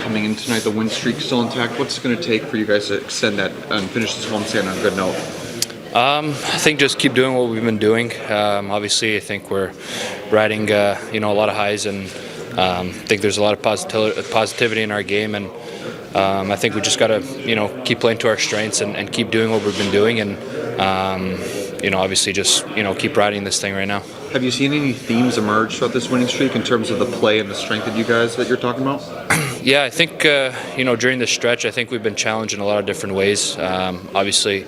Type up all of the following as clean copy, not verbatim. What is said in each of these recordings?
coming in tonight. The win streak still intact. What's it going to take for you guys to extend that and finish this homestand on a good note? I think just keep doing what we've been doing. Obviously, I think we're riding a lot of highs, and I think there's a lot of positivity in our game, and I think we just got to keep playing to our strengths and keep doing what we've been doing, and obviously just keep riding this thing right now. Have you seen any themes emerge throughout this winning streak in terms of the play and the strength of you guys that you're talking about? Yeah, I think during this stretch, I think we've been challenged in a lot of different ways. Obviously,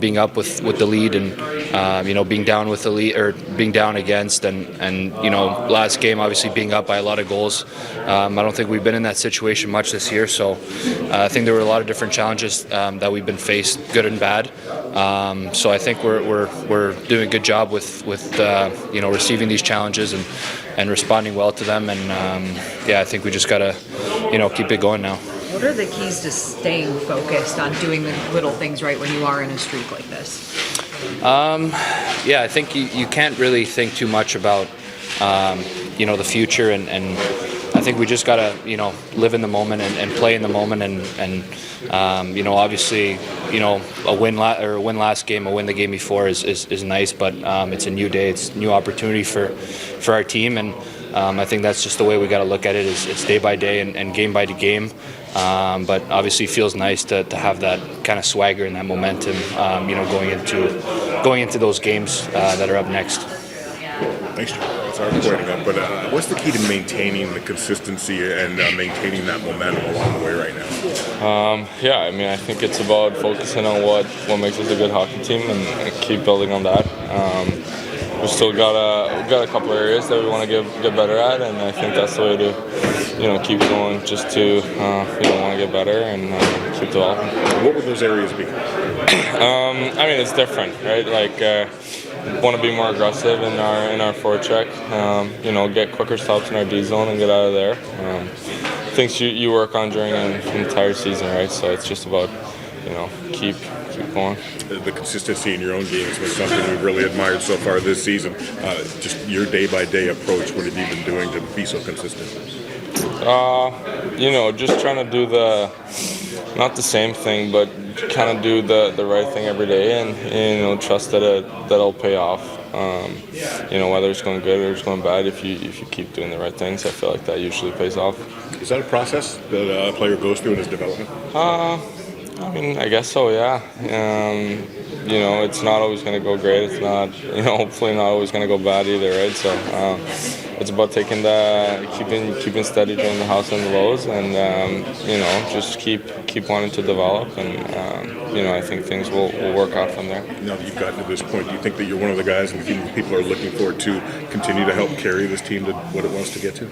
being up with the lead and being down with the lead or being down against, and last game obviously being up by a lot of goals. I don't think we've been in that situation much this year, so I think there were a lot of different challenges that we've been faced, good and bad. So I think we're doing a good job with receiving these challenges and responding well to them, and I think we just gotta keep it going now. What are the keys to staying focused on doing the little things right when you are in a streak like this? I think you can't really think too much about the future, and I think we just gotta live in the moment and play in the moment, and obviously a win last game, a win the game before is nice, but it's a new day, it's a new opportunity for our team, and I think that's just the way we got to look at it. It's day by day and game by game. But obviously feels nice to have that kind of swagger and that momentum, going into those games that are up next. Thanks, Joe. Sorry for pointing up, but what's the key to maintaining the consistency and maintaining that momentum along the way right now? I think it's about focusing on what makes us a good hockey team and keep building on that. We've still got a couple of areas that we want to get better at, and I think that's the way to keep going, just to want to get better and keep developing. What would those areas be? It's different, right? Like want to be more aggressive in our forecheck, get quicker stops in our D zone and get out of there. Things you work on during an entire season, right? So it's just about keep going. The consistency in your own game has been something we've really admired so far this season. Just your day-by-day approach, what have you been doing to be so consistent? Just trying to do not the same thing, but kind of do the right thing every day, and trust that it'll pay off. Whether it's going good or it's going bad, if you keep doing the right things, I feel like that usually pays off. Is that a process that a player goes through in his development? I guess so, yeah. It's not always going to go great. It's not, hopefully not always going to go bad either, right? So it's about keeping steady during the highs and the lows, and just keep wanting to develop, and I think things will work out from there. Now that you've gotten to this point, do you think that you're one of the guys and people are looking forward to continue to help carry this team to what it wants to get to?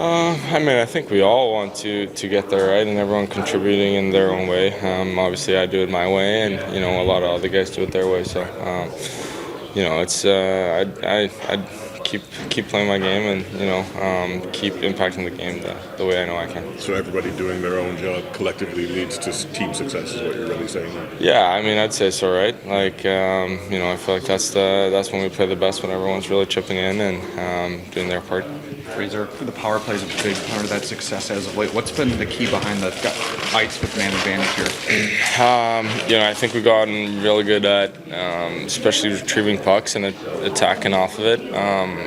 I think we all want to get there, right, and everyone contributing in their own way. Obviously, I do it my way, and a lot of other guys do it their way. So, it's I keep playing my game, and keep impacting the game the way I know I can. So everybody doing their own job collectively leads to team success, is what you're really saying there? Yeah, I'd say so, right? Like, I feel like that's when we play the best, when everyone's really chipping in and doing their part. Fraser, the power play is a big part of that success as of late. What's been the key behind the ice with man advantage here? I think we've gotten really good at especially retrieving pucks and attacking off of it.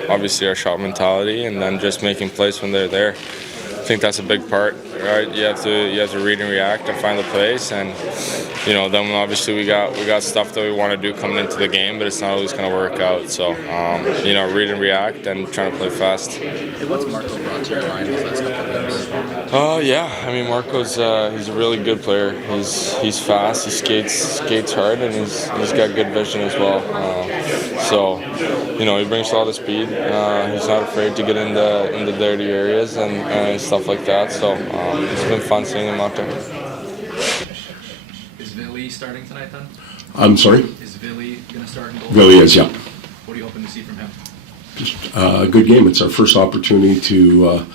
Obviously our shot mentality, and then just making plays when they're there. I think that's a big part, right? You have to read and react and find the place, and then obviously we got stuff that we want to do coming into the game, but it's not always going to work out. So read and react and trying to play fast. Hey, what's Marco brought to your line these last couple of games? Marco's he's a really good player. He's fast. He skates hard, and he's got good vision as well. He brings a lot of speed. He's not afraid to get in the dirty areas and stuff like that. So it's been fun seeing him out there. Is Villy starting tonight then? I'm sorry? Is Villy going to start in goal? Villy is, yeah. What are you hoping to see from him? Just a good game. It's our first opportunity to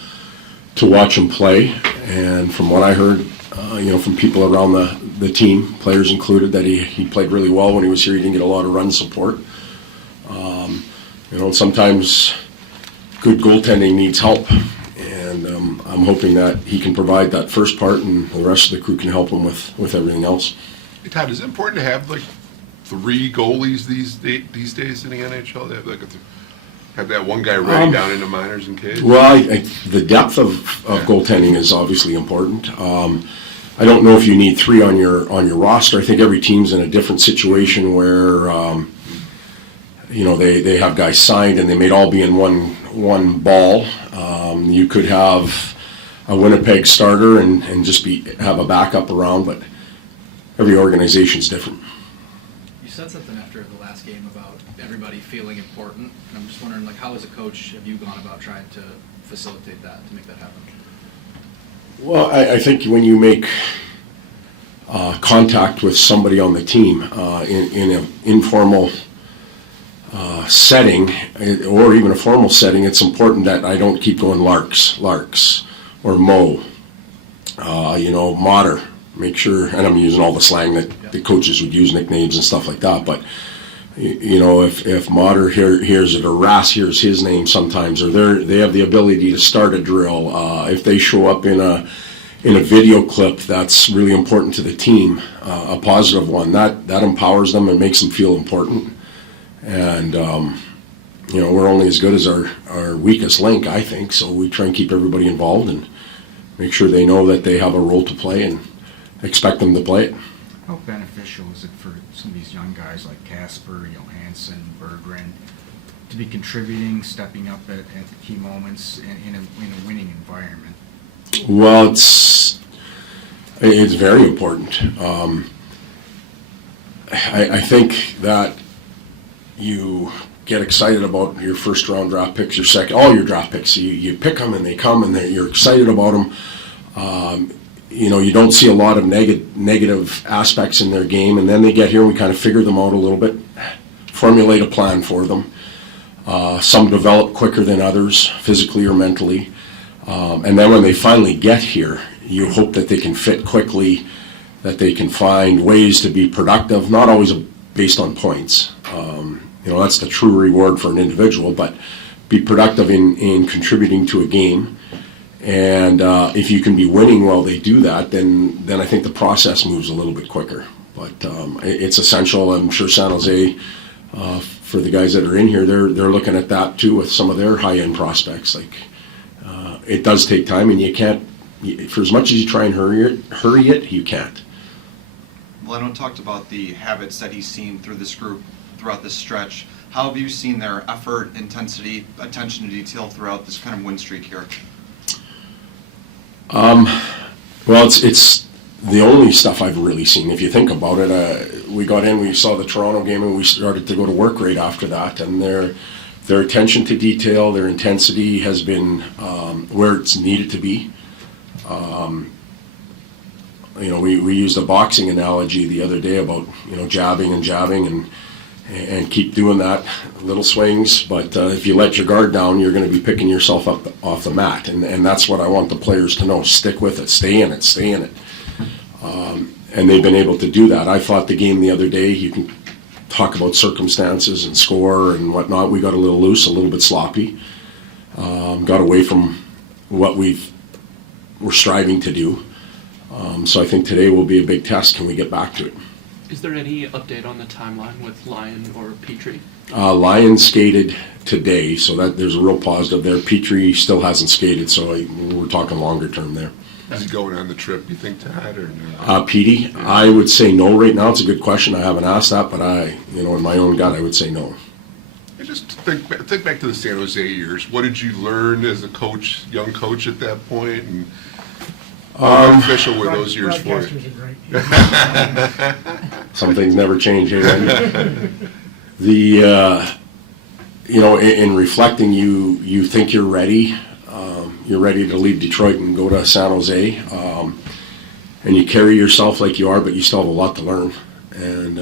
watch him play, and from what I heard, from people around the team, players included, that he played really well when he was here. He didn't get a lot of run support. Sometimes good goaltending needs help, and I'm hoping that he can provide that first part, and the rest of the crew can help him with everything else. Hey, Todd, is it important to have like 3 goalies these days in the NHL? They have like have that one guy ready down in the minors and Ks? Well, the depth of goaltending is obviously important. I don't know if you need 3 on your roster. I think every team's in a different situation where they have guys signed and they may all be in one ball. You could have a Winnipeg starter and just have a backup around, but every organization's different. You said something after the last game about everybody feeling important. And I'm just wondering, like, how as a coach have you gone about trying to facilitate that, to make that happen? Well, I think when you make contact with somebody on the team in an informal setting, or even a formal setting, it's important that I don't keep going Larks, or Mo, Mater. Make sure, and I'm using all the slang that the coaches would use, nicknames and stuff like that, but if Mater hears it, or Rass hears his name sometimes, or they have the ability to start a drill, if they show up in a video clip that's really important to the team, a positive one, that empowers them and makes them feel important. And we're only as good as our weakest link, I think, so we try and keep everybody involved and make sure they know that they have a role to play and expect them to play it. How beneficial is it for some of these young guys like Casper, Johansson, Berggren to be contributing, stepping up at the key moments in a winning environment? Well, it's very important. I think that you get excited about your first round draft picks, all your draft picks. You pick them and they come and you're excited about them. You don't see a lot of negative aspects in their game, and then they get here and we kind of figure them out a little bit, formulate a plan for them. Some develop quicker than others, physically or mentally. And then when they finally get here, you hope that they can fit quickly, that they can find ways to be productive, not always based on points. That's the true reward for an individual, but be productive in contributing to a game. And if you can be winning while they do that, then I think the process moves a little bit quicker. But it's essential. I'm sure San Jose, for the guys that are in here, they're looking at that too with some of their high-end prospects. It does take time, and you can't, for as much as you try and hurry it, you can't. Veleno talked about the habits that he's seen through this group throughout this stretch. How have you seen their effort, intensity, attention to detail throughout this kind of win streak here? Well, it's the only stuff I've really seen. If you think about it, we got in, we saw the Toronto game, and we started to go to work right after that. And their attention to detail, their intensity has been where it's needed to be. We used a boxing analogy the other day about jabbing and keep doing that, little swings. But if you let your guard down, you're going to be picking yourself up off the mat, and that's what I want the players to know. Stick with it, stay in it. And they've been able to do that. I thought the game the other day, you can talk about circumstances and score and whatnot. We got a little loose, a little bit sloppy. Got away from what we're striving to do. So I think today will be a big test. Can we get back to it? Is there any update on the timeline with Lyon or Petrie? Lyon skated today, so that there's a real positive there. Petrie still hasn't skated, so we're talking longer term there. Is he going on the trip, you think, Todd, or no? Petey, I would say no right now. It's a good question. I haven't asked that, but in my own gut, I would say no. Just think back to the San Jose years. What did you learn as a coach, young coach at that point, and how beneficial were those years for you? Some things never change, eh? In reflecting, you think you're ready. You're ready to leave Detroit and go to San Jose, and you carry yourself like you are, but you still have a lot to learn. And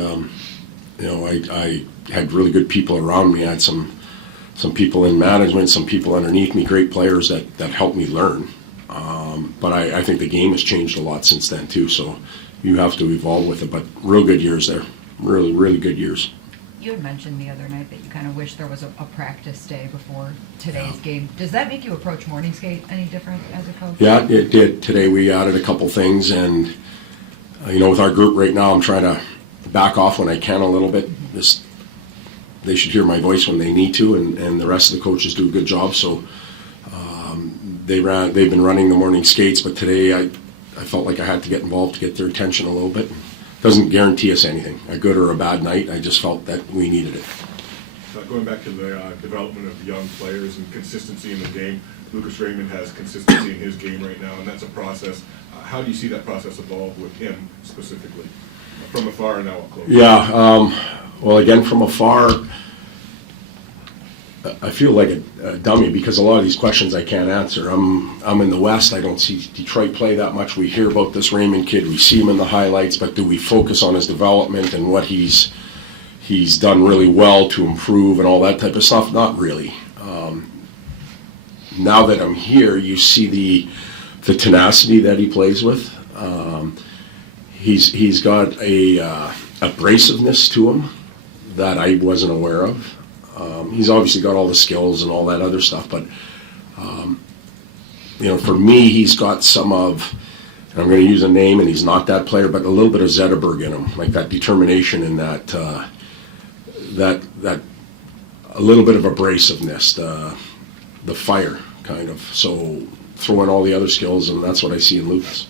I had really good people around me. I had some people in management, some people underneath me, great players that helped me learn. But I think the game has changed a lot since then too, so you have to evolve with it. But real good years there, really, really good years. You had mentioned the other night that you kind of wish there was a practice day before today's game. Does that make you approach morning skate any different as a coach? Yeah, it did. Today we added a couple things, and with our group right now, I'm trying to back off when I can a little bit. They should hear my voice when they need to, and the rest of the coaches do a good job. So they've been running the morning skates, but today I felt like I had to get involved to get their attention a little bit. Doesn't guarantee us anything, a good or a bad night. I just felt that we needed it. Going back to the development of young players and consistency in the game, Lucas Raymond has consistency in his game right now, and that's a process. How do you see that process evolve with him specifically, from afar and now up close? Yeah, well, again, from afar, I feel like a dummy because a lot of these questions I can't answer. I'm in the West. I don't see Detroit play that much. We hear about this Raymond kid. We see him in the highlights, but do we focus on his development and what he's done really well to improve and all that type of stuff? Not really. Now that I'm here, you see the tenacity that he plays with. He's got a abrasiveness to him that I wasn't aware of. He's obviously got all the skills and all that other stuff, but for me, he's got some of, and I'm going to use a name, and he's not that player, but a little bit of Zetterberg in him, like that determination and that a little bit of abrasiveness, the fire kind of. So throw in all the other skills, and that's what I see in Lucas.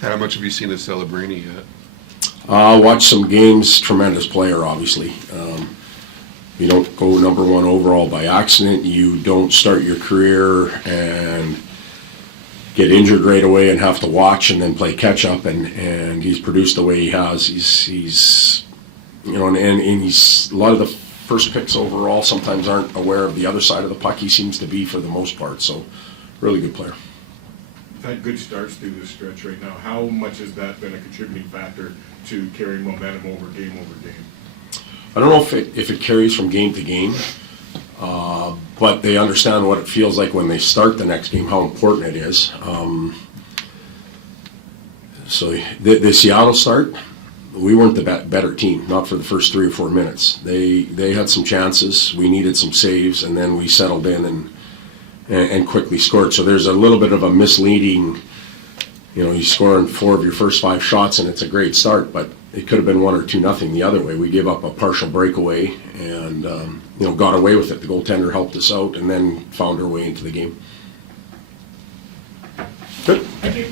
How much have you seen of Celebrini yet? Watch some games. Tremendous player, obviously. You don't go number one overall by accident. You don't start your career and get injured right away and have to watch and then play catch up. And he's produced the way he has. He's and he's a lot of the first picks overall sometimes aren't aware of the other side of the puck. He seems to be for the most part. So, really good player. You've had good starts through this stretch right now. How much has that been a contributing factor to carrying momentum over game? I don't know if it carries from game to game, but they understand what it feels like when they start the next game, how important it is. So the Seattle start, we weren't the better team, not for the first 3 or 4 minutes. They had some chances, we needed some saves, and then we settled in and quickly scored. So there's a little bit of a misleading, you score in 4 of your first 5 shots and it's a great start, but it could have been 1 or 2-0 the other way. We gave up a partial breakaway and got away with it. The goaltender helped us out and then found our way into the game. Good. Thank you.